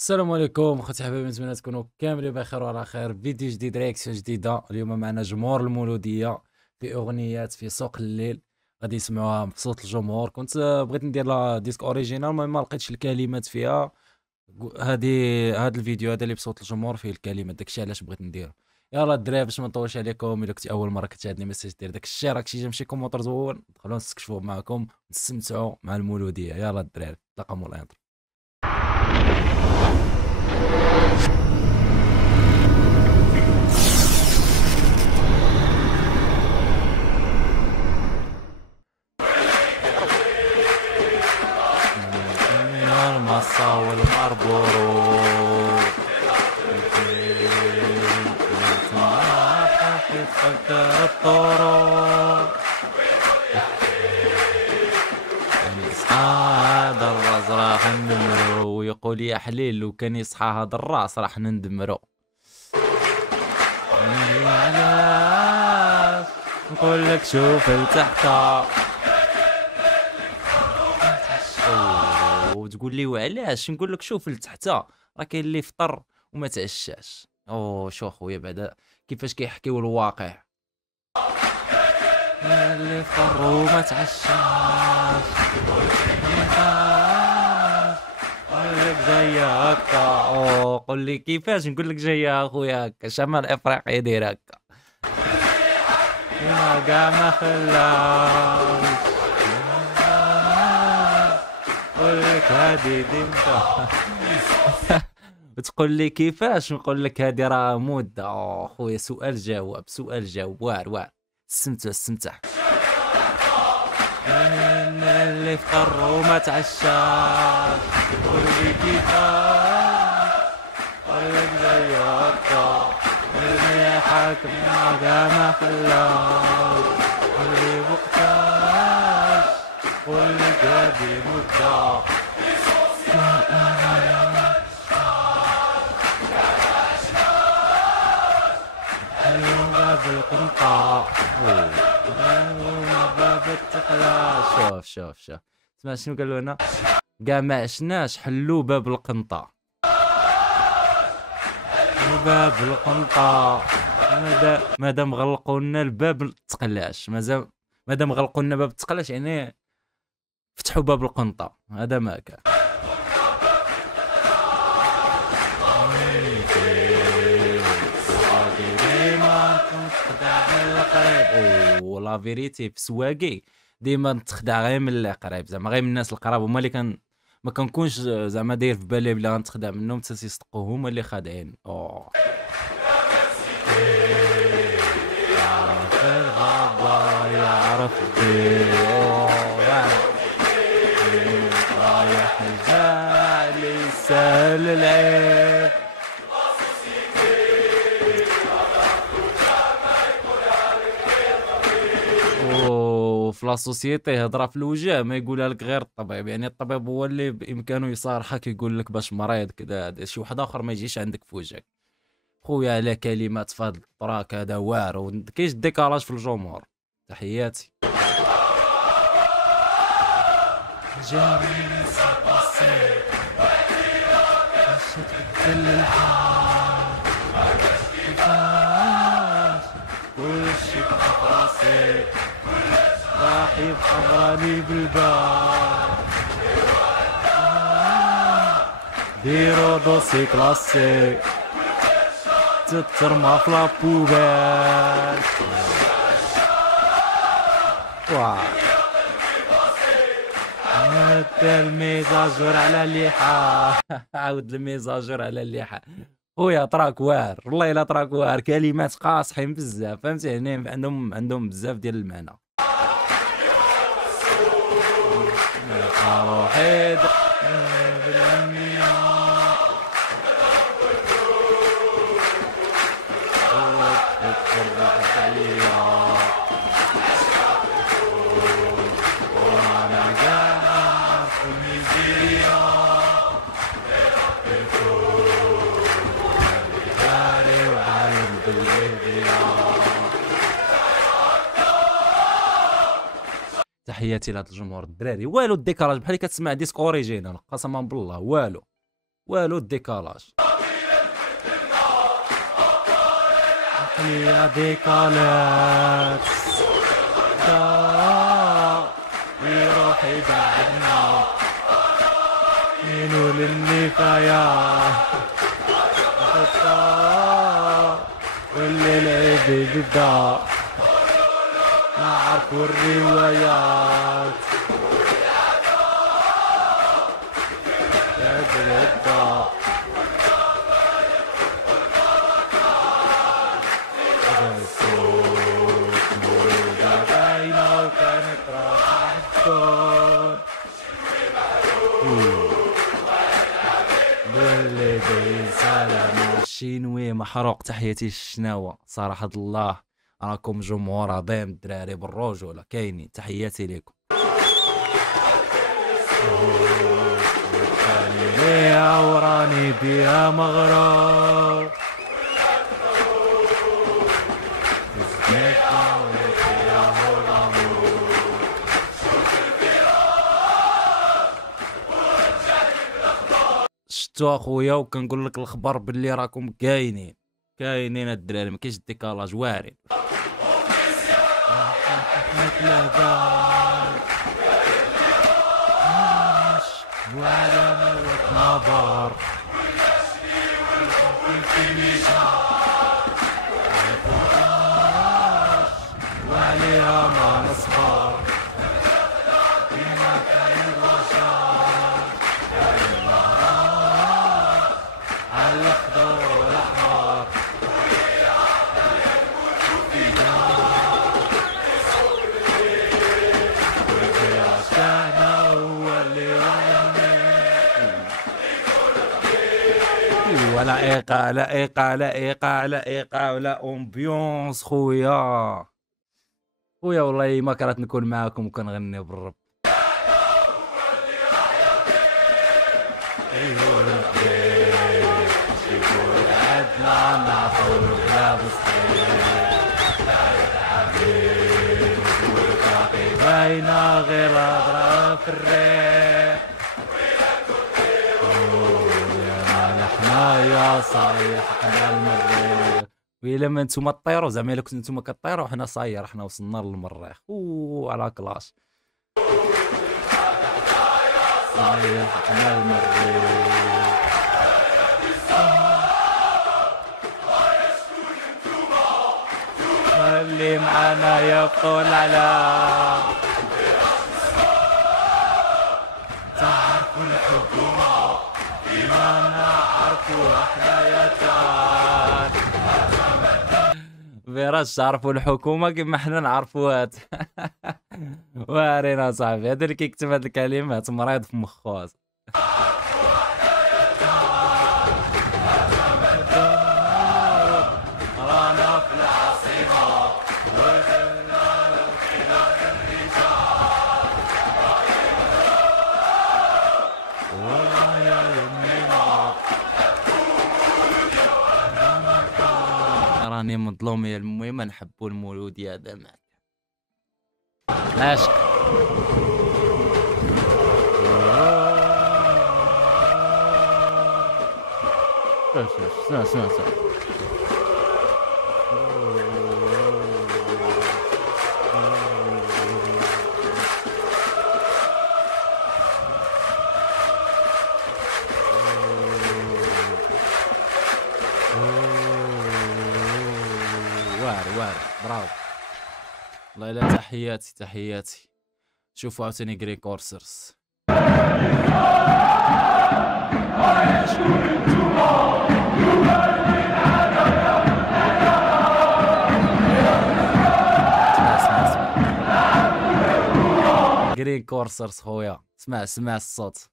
السلام عليكم اخوتي حبايبي، نتمنى تكونوا كاملين بخير وعلى خير. فيديو جديد، رياكسيون جديده. اليوم معنا جمهور المولوديه في اغنيات في سوق الليل، غادي يسمعوها بصوت الجمهور. كنت بغيت ندير لها ديسك اوريجينال، ما لقيتش الكلمات فيها. هاد الفيديو هذا اللي بصوت الجمهور فيه الكلمات، داكشي علاش بغيت نديرو. يلا الدراري باش ما نطولش عليكم، الا كنتي اول مره كتشاهدني ميساج دير داك الشير، راك شي كومونتير زوين، دخلوا نستكشفوا معكم نستمتعوا مع المولوديه. يلا الدراري تلاقاو مولا الانترو. من المصا والمربورو تفكر الطرق، كان يصحى هذا الراس راح ندمرو، ويقول يا حليل لو كان يصحى هذا الراس راح نندمرو. علاش نقول لك شوف لتحت وتقول لي وعلاش نقول لك شوف لتحت، راه كاين اللي فطر وما تعشاش. شو خويا بعدا كيفاش كيحكيو الواقع. اللي فطر وما تعشاش قول لك جايه هكا. قول لي كيفاش نقول لك جايه اخويا هكا، شمال افريقيا داير هكا. هنا كاع ما خلاش نقول لك هادي ديمتا بتقول لي كيفاش نقول لك هادي راه مده. خويا سؤال جواب سؤال جواب، واعر استمتع. اللي فطر وما تعشاش قول لي كيفاش قول لك زي هكا اللي حاكم ما خلاش قول لي وقتاش قول لك هادي مده. باب القنطة باب التقلا. شوف اسمع شنو قالوا لنا، كاع ما عشناش حلو باب القنطة. باب القنطة مادام غلقوا لنا الباب التقلاش، مادام غلقوا لنا باب التقلاش يعني فتحوا باب القنطة. هذا ما كان. لا فيريتي في سواقي ديما نتخدع غير من اللي قريب، زعما غير من الناس القراب، هما اللي ما كنكونش زعما داير في بالي بلا غنتخدع منهم حتى يصدقوا، هما اللي خادعين. في الغابة يعرف رايح الجالي يسهل العيب. في لاسوسيتي هضره في الوجه ما يقولها لك غير الطبيب، يعني الطبيب هو اللي بامكانه يصارحك يقول لك باش مريض كذا، شي واحد اخر ما يجيش عندك في وجهك. خويا على كلمات في هذا التراك هذا واعر، كاينش ديكالاج في الجمهور. تحياتي. جاري كل شي براسي راح يبقى غالي بالبال. ديرو دوسي كلاسيك تترمى في لابوبال. عاود الميزاجور على الليحة عاود الميزاجور على الليحة. خويا تراك واعر والله، الا تراك واعر، كلمات قاصحين بزاف، فهمتي يعني عندهم بزاف ديال المعنى. روحي تحياتي لهذا الجمهور الدراري. والو الديكاراج بحال كتسمع ديسك اوريجينال، قسما بالله والو والو الديكالاج عقلي يا ديكالات يروح يبعدنا منو للنفايات واللي العيد يبدا نعرفوا الروايات يا بدا الصوت موجودة باينة وكانت راح تكون باللي سلام الشينوي محروق. تحياتي الشناوة صراحة الله راكم جمهور عظيم الدراري بالرجولة كاينين. تحياتي لكم وراني بيها مغرور شتو اخويا وكنقول لك الخبر باللي راكم كاينين الدراري ما كاينش ديكالاج وارد. وعلى موت نظر وعليها ما نصبر بما كان الرشاد على الأخضر والأحمر عشانا هو اللي ولا ايقاع لا ايقاع لا ايقاع لا ايقاع ولا امبيونس خويا والله ما كرهت نكون معاكم وكنغني بالرب. عدنا نعطوا بلا باينة غير هضرة في الريح يا صايح حنا المريخ. ويلا ما نتوما طيروا زعما الا كنتو نتوما كطيروا حنا صاير حنا وصلنا للمريخ على كلاش صايح حنا المريخ. اللي معانا يقول على تعرفوا الحكومة بما نعرفوا حكاياتها فيراش تعرفوا الحكومة كما حنا نعرفوها. وارينا صاحبي هذا اللي كيكتب هاد الكلمات مريض في مخو. رانا في العاصمة راني مظلوم يا المهم نحبوا المولود هذا معك عاشق اسمع وار برافو والله لا. تحياتي شوفوا عاوتاني جري كورسرز جرين كورسرز خويا اسمع الصوت.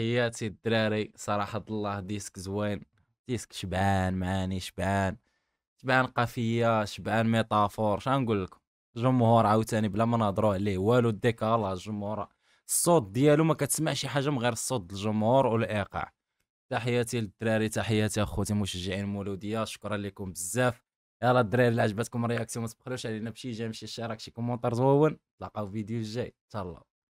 تحياتي الدراري، صراحة الله ديسك زوين، ديسك شبعان معاني، شبعان قافية، شبعان ميتافور، شنقول لكم. الجمهور عاوتاني بلا ما نهضروا عليه والو، الديكالاج الجمهور، الصوت ديالو ما كتسمع شي حاجة من غير الصوت ديال الجمهور والإيقاع. تحياتي للدراري، تحياتي اخوتي مشجعين المولودية، شكرا لكم بزاف. يلا الدراري اللي عجبتكم الرياكسيون ما تبخلوش علينا بشي جيم، شي اشتراك، شي كومونتير زوين. نتلاقاو في فيديو الجاي، تهلاو.